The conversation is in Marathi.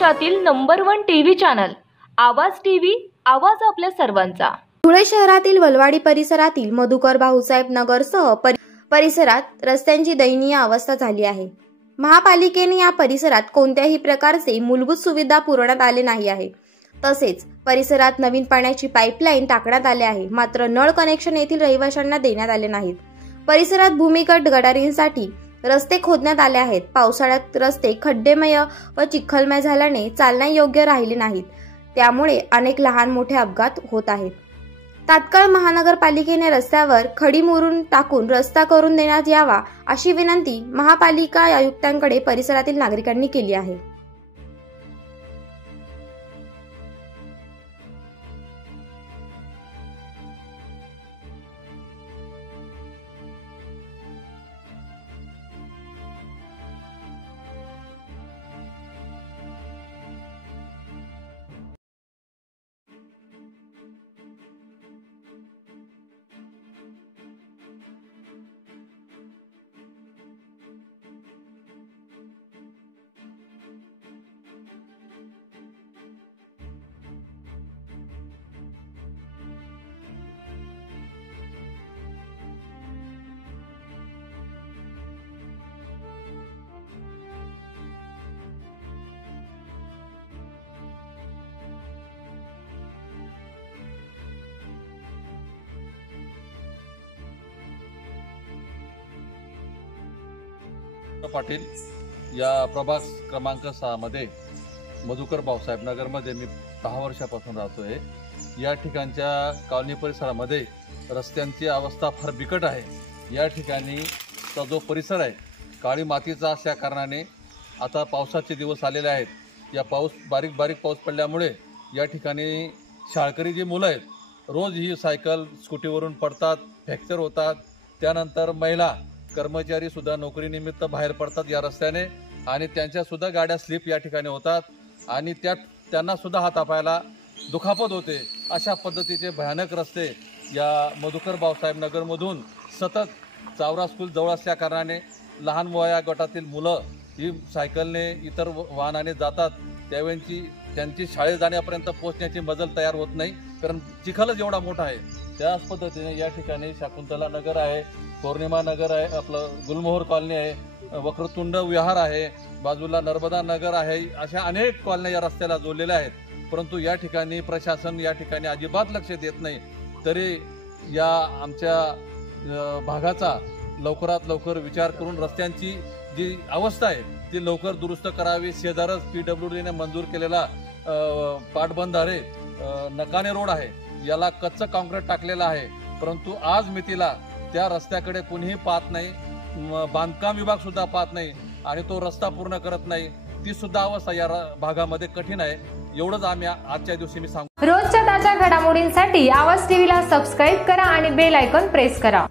महाराष्ट्रातील नंबर 1 टीव्ही चॅनल आवाज टीव्ही, आवाज आपल्या सर्वांचा। धुळे शहरातील वलवाडी परिसरातील मधुकर भाऊसाहेब नगरसह परिसरात रस्त्यांची दयनीय अवस्था झाली आहे। महापालिकेने या परिसरात कोणत्याही प्रकारचे मूलभूत सुविधा पुरवण्यात आले नाही आहे। तसेच परिसरात नवीन पाण्याची पाईपलाईन टाकण्यात आले आहे, मात्र नळ कनेक्शन येथील रहिवाशांना देण्यात आले नाहीत। परिसरात भूमिगत गटारींसाठी रस्ते खोदण्यात आले आहेत। पावसाळ्यात रस्ते खड्डेमय व चिखलमय झाल्याने चालण्यायोग्य राहिले नाहीत, त्यामुळे अनेक लहान मोठे अपघात होत आहेत। तात्काळ महानगरपालिकेने रस्त्यावर खडी मुरुम टाकून रस्ता करून देण्यात यावा अशी विनंती महापालिका आयुक्तांकडे परिसरातील नागरिकांनी केली आहे। पाटील या प्रभाग क्रमांक 6 मध्ये मधुकर भाऊसाहेब नगर मध्ये मी 10 वर्षापासून राहतोय। या ठिकाणच्या कॉलनी परिसरामध्ये रस्त्यांची अवस्था फार बिकट आहे। या ठिकाणी जो परिसर आहे काळी मातीचा असल्या कारणाने आता पावसाचे दिवस आलेले आहेत। या बारीक पाऊस पडल्यामुळे या ठिकाणी शाळकरी जी मुलं आहेत रोज ही सायकल स्कूटीवरून पडतात, फ्रॅक्चर होतात। त्यानंतर महिला कर्मचारी सुद्धा नोकरीनिमित्त बाहेर पडतात या रस्त्याने आणि त्यांच्या सुद्धा गाड्या स्लिप या ठिकाणी होतात आणि त्यांना सुद्धा हातापायाला दुखापत होते। अशा पद्धतीचे भयानक रस्ते या मधुकर भाऊसाहेब नगरमधून सतत चावरा स्कूल जवळ असल्या कारणाने लहान वया गटातील मुलं ही सायकलने इतर वाहनाने जातात, त्यावेळी त्यांची शाळेत जाण्यापर्यंत पोहोचण्याची मजल तयार होत नाही, कारण चिखलच एवढा मोठा आहे। त्याच पद्धतीने या ठिकाणी शाकुंतला नगर आहे, पौर्णिमा नगर आहे, आपलं गुलमोहर कॉलनी आहे, वक्रतुंड विहार आहे, बाजूला नर्मदा नगर आहे। अशा अनेक कॉलन्या या रस्त्याला जोडलेल्या आहेत, परंतु या ठिकाणी प्रशासन या ठिकाणी अजिबात लक्ष देत नाही। तरी या आमच्या भागाचा लवकरात लवकर विचार करून रस्त्यांची जी अवस्था आहे ती लवकर दुरुस्त करावी। शेजारच PWDने मंजूर केलेला पाटबंधारे नकाने रोड आहे, याला कच्चं काँक्रीट टाकलेलं आहे, परंतु आज मितीला त्या रस्त्याकडे कुणीही पाहत नाही, बांधकाम विभाग सुद्धा पाहत नाही आणि तो रस्ता पूर्ण करत नाही। ती सुद्धा अवस्था या भागामध्ये कठीण आहे। एवढंच आम्ही आजच्या दिवशी मी सांगतो। रोजच्या ताज्या घडामोडींसाठी आवाज टीव्हीला सबस्क्राईब करा आणि बेल आयकॉन प्रेस करा।